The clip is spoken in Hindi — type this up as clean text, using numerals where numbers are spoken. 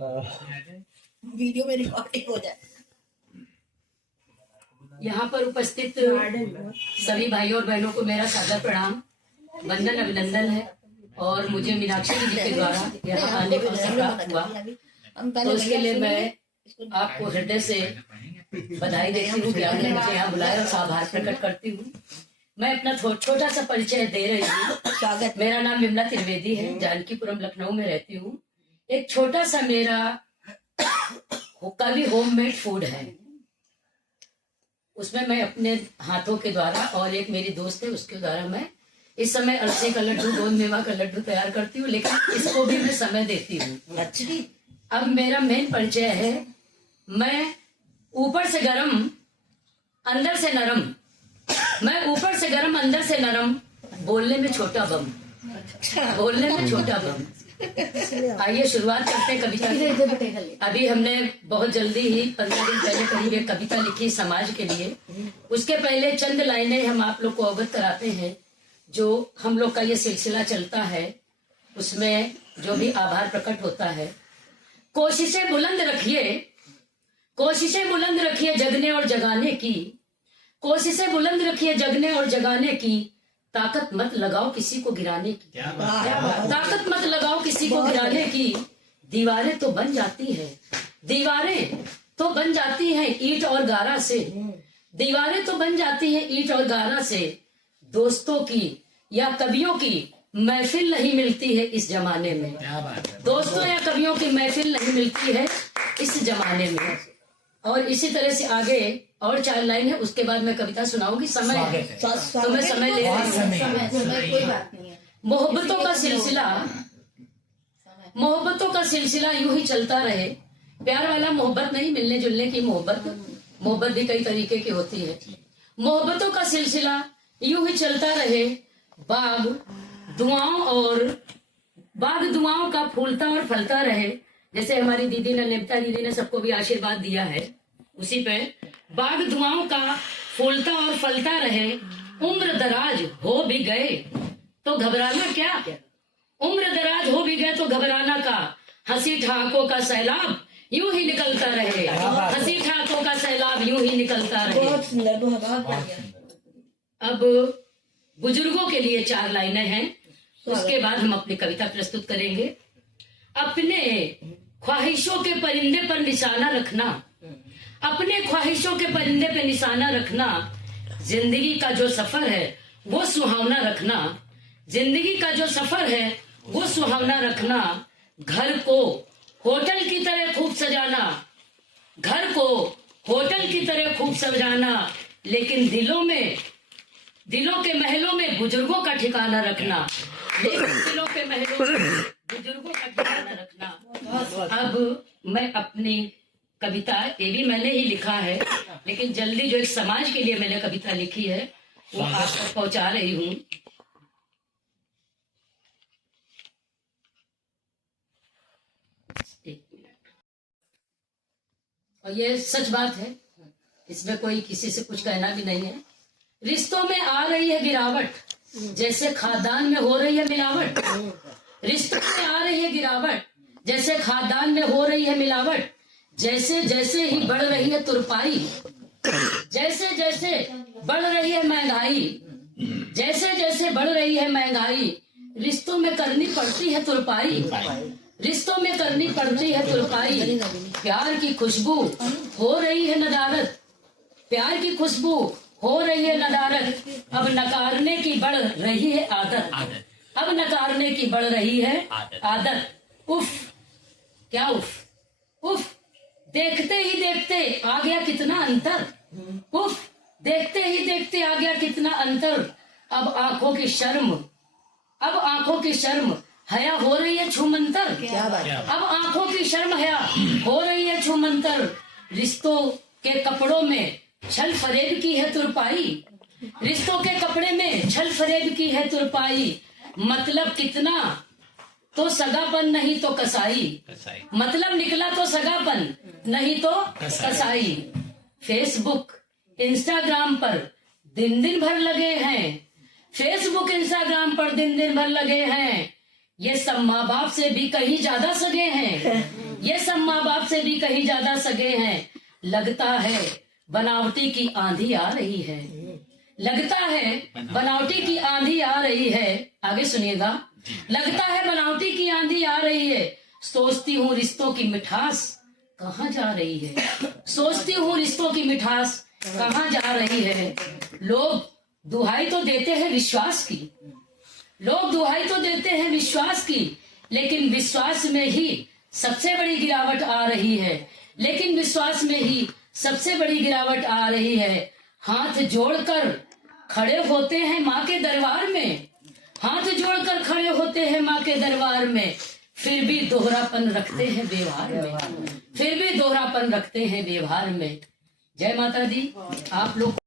वीडियो में रिकॉर्डिंग हो जाए। यहाँ पर उपस्थित सभी भाइयों और बहनों को मेरा सादर प्रणाम, वंदन, अभिनंदन है। और मुझे मीनाक्षी जी के द्वारा यहाँ आने का अवसर प्राप्त हुआ, तो उसके लिए मैं आपको हृदय से बधाई देती हूँ कि आपने मुझे यहाँ बुलाया और आभार प्रकट करती हूँ। मैं अपना छोटा सा परिचय दे रही हूँ। मेरा नाम विमला त्रिवेदी है, जानकीपुरम लखनऊ में रहती हूँ। एक छोटा सा मेरा कवि होममेड फूड है, उसमें मैं अपने हाथों के द्वारा और एक मेरी दोस्त है उसके द्वारा मैं इस समय अरसे का लड्डू, गोंद मेवा का लड्डू तैयार करती हूँ, लेकिन इसको भी मैं समय देती हूँ। अब मेरा मेन परिचय है, मैं ऊपर से गरम अंदर से नरम, मैं ऊपर से गरम अंदर से नरम, बोलने में छोटा बम, बोलने में छोटा बम। आइए शुरुआत करते हैं कविता की। अभी हमने बहुत जल्दी ही 15 दिन पहले करीब एक कविता लिखी समाज के लिए। उसके पहले चंद लाइनें हम आप लोग को अवगत कराते हैं। जो हम लोग का ये सिलसिला चलता है उसमें जो भी आभार प्रकट होता है। कोशिशें बुलंद रखिए, कोशिशें बुलंद रखिए जगने और जगाने की, कोशिशें बुलंद रखिए जगने और जगाने की, ताकत मत लगाओ किसी को गिराने की, ताकत मत लगाओ किसी को गिराने की। दीवारें तो बन जाती है, दीवारें तो बन जाती हैं ईंट और गारा से, दीवारें तो बन जाती हैं ईंट और गारा से। दोस्तों की या कवियों की महफिल नहीं मिलती है इस जमाने में, दोस्तों या कवियों की महफिल नहीं मिलती है इस जमाने में। और इसी तरह से आगे और 4 लाइन है, उसके बाद मैं कविता सुनाऊंगी। समय है तो मैं समय ले रही हूँ। मोहब्बतों का सिलसिला, मोहब्बतों का सिलसिला यूं ही चलता रहे। प्यार वाला मोहब्बत नहीं, मिलने जुलने की मोहब्बत, मोहब्बत भी कई तरीके की होती है। मोहब्बतों का सिलसिला यूं ही चलता रहे, बाग दुआओं का फूलता और फलता रहे। जैसे हमारी दीदी ने, निमता दीदी ने सबको भी आशीर्वाद दिया है, उसी पे बाग दुआओं का फूलता और फलता रहे। उम्र दराज हो भी गए तो घबराना क्या, उम्र दराज हो भी गए तो घबराना का। हंसी ठहाकों का सैलाब यूं ही निकलता रहे, हंसी ठहाकों का सैलाब यूं ही निकलता रहे। अब बुजुर्गों के लिए 4 लाइनें हैं, उसके बाद हम अपनी कविता प्रस्तुत करेंगे। अपने ख्वाहिशों के परिंदे पर निशाना रखना, अपने ख्वाहिशों के परिंदे पर निशाना रखना। जिंदगी का जो सफर है वो सुहावना रखना, जिंदगी का जो सफर है वो सुहावना रखना। घर को होटल की तरह खूब सजाना, घर को होटल की तरह खूब सजाना, लेकिन दिलों के महलों में बुजुर्गों का ठिकाना रखना, लेकिन दिलों के महलों में बुजुर्गों का ठिकाना रखना। अब मैं अपनी कविता, ये भी मैंने ही लिखा है, लेकिन जल्दी जो एक समाज के लिए मैंने कविता लिखी है वो आप तक पहुंचा रही हूँ। और ये सच बात है, इसमें कोई किसी से कुछ कहना भी नहीं है। रिश्तों में आ रही है गिरावट, जैसे खाद्यान्न में हो रही है मिलावट। रिश्तों में आ रही है गिरावट, जैसे खाद्यान्न में हो रही है मिलावट। जैसे जैसे ही बढ़ रही है तुरपाई, जैसे जैसे बढ़ रही है महंगाई, जैसे जैसे बढ़ रही है महंगाई। रिश्तों में करनी पड़ती है तुरपाई, रिश्तों में करनी पड़ती है तुरपाई। प्यार की खुशबू हो रही है नदारत, प्यार की खुशबू हो रही है नदारत। अब नकारने की बढ़ रही है आदत, अब नकारने की बढ़ रही है आदत। उफ क्या उफ, उफ देखते ही देखते आ गया कितना अंतर, उफ देखते ही देखते आ गया कितना अंतर। अब आंखों की शर्म, अब आंखों की शर्म हया हो रही है छूमंतर, अब आंखों की शर्म हया हो रही है छूमंतर। रिश्तों के कपड़ों में छल फरेब की है तुरपाई, रिश्तों के कपड़े में छल फरेब की है तुरपाई। मतलब कितना तो सगापन नहीं तो कसाई, मतलब निकला तो सगापन नहीं तो कसाई। फेसबुक इंस्टाग्राम पर दिन दिन भर लगे हैं, फेसबुक इंस्टाग्राम पर दिन दिन भर लगे हैं। ये सब माँ बाप से भी कहीं ज्यादा सगे हैं, ये सब माँ बाप से भी कहीं ज्यादा सगे हैं। लगता है बनावटी की आंधी आ रही है, लगता है बनावटी की आंधी आ रही है। आगे सुनिएगा। लगता है बनावटी की आंधी आ रही है, सोचती हूँ रिश्तों की मिठास कहाँ जा रही है, सोचती हूँ रिश्तों की मिठास कहाँ जा रही है। लोग दुहाई तो देते हैं विश्वास की, लोग दुहाई तो देते हैं विश्वास की, लेकिन विश्वास में ही सबसे बड़ी गिरावट आ रही है, लेकिन विश्वास में ही सबसे बड़ी गिरावट आ रही है। हाथ जोड़कर खड़े होते हैं माँ के दरबार में, हाथ जोड़कर खड़े होते हैं माँ के दरबार में, फिर भी दोहरापन रखते हैं व्यवहार में, फिर भी दोहरापन रखते हैं व्यवहार में। जय माता दी। आप लोग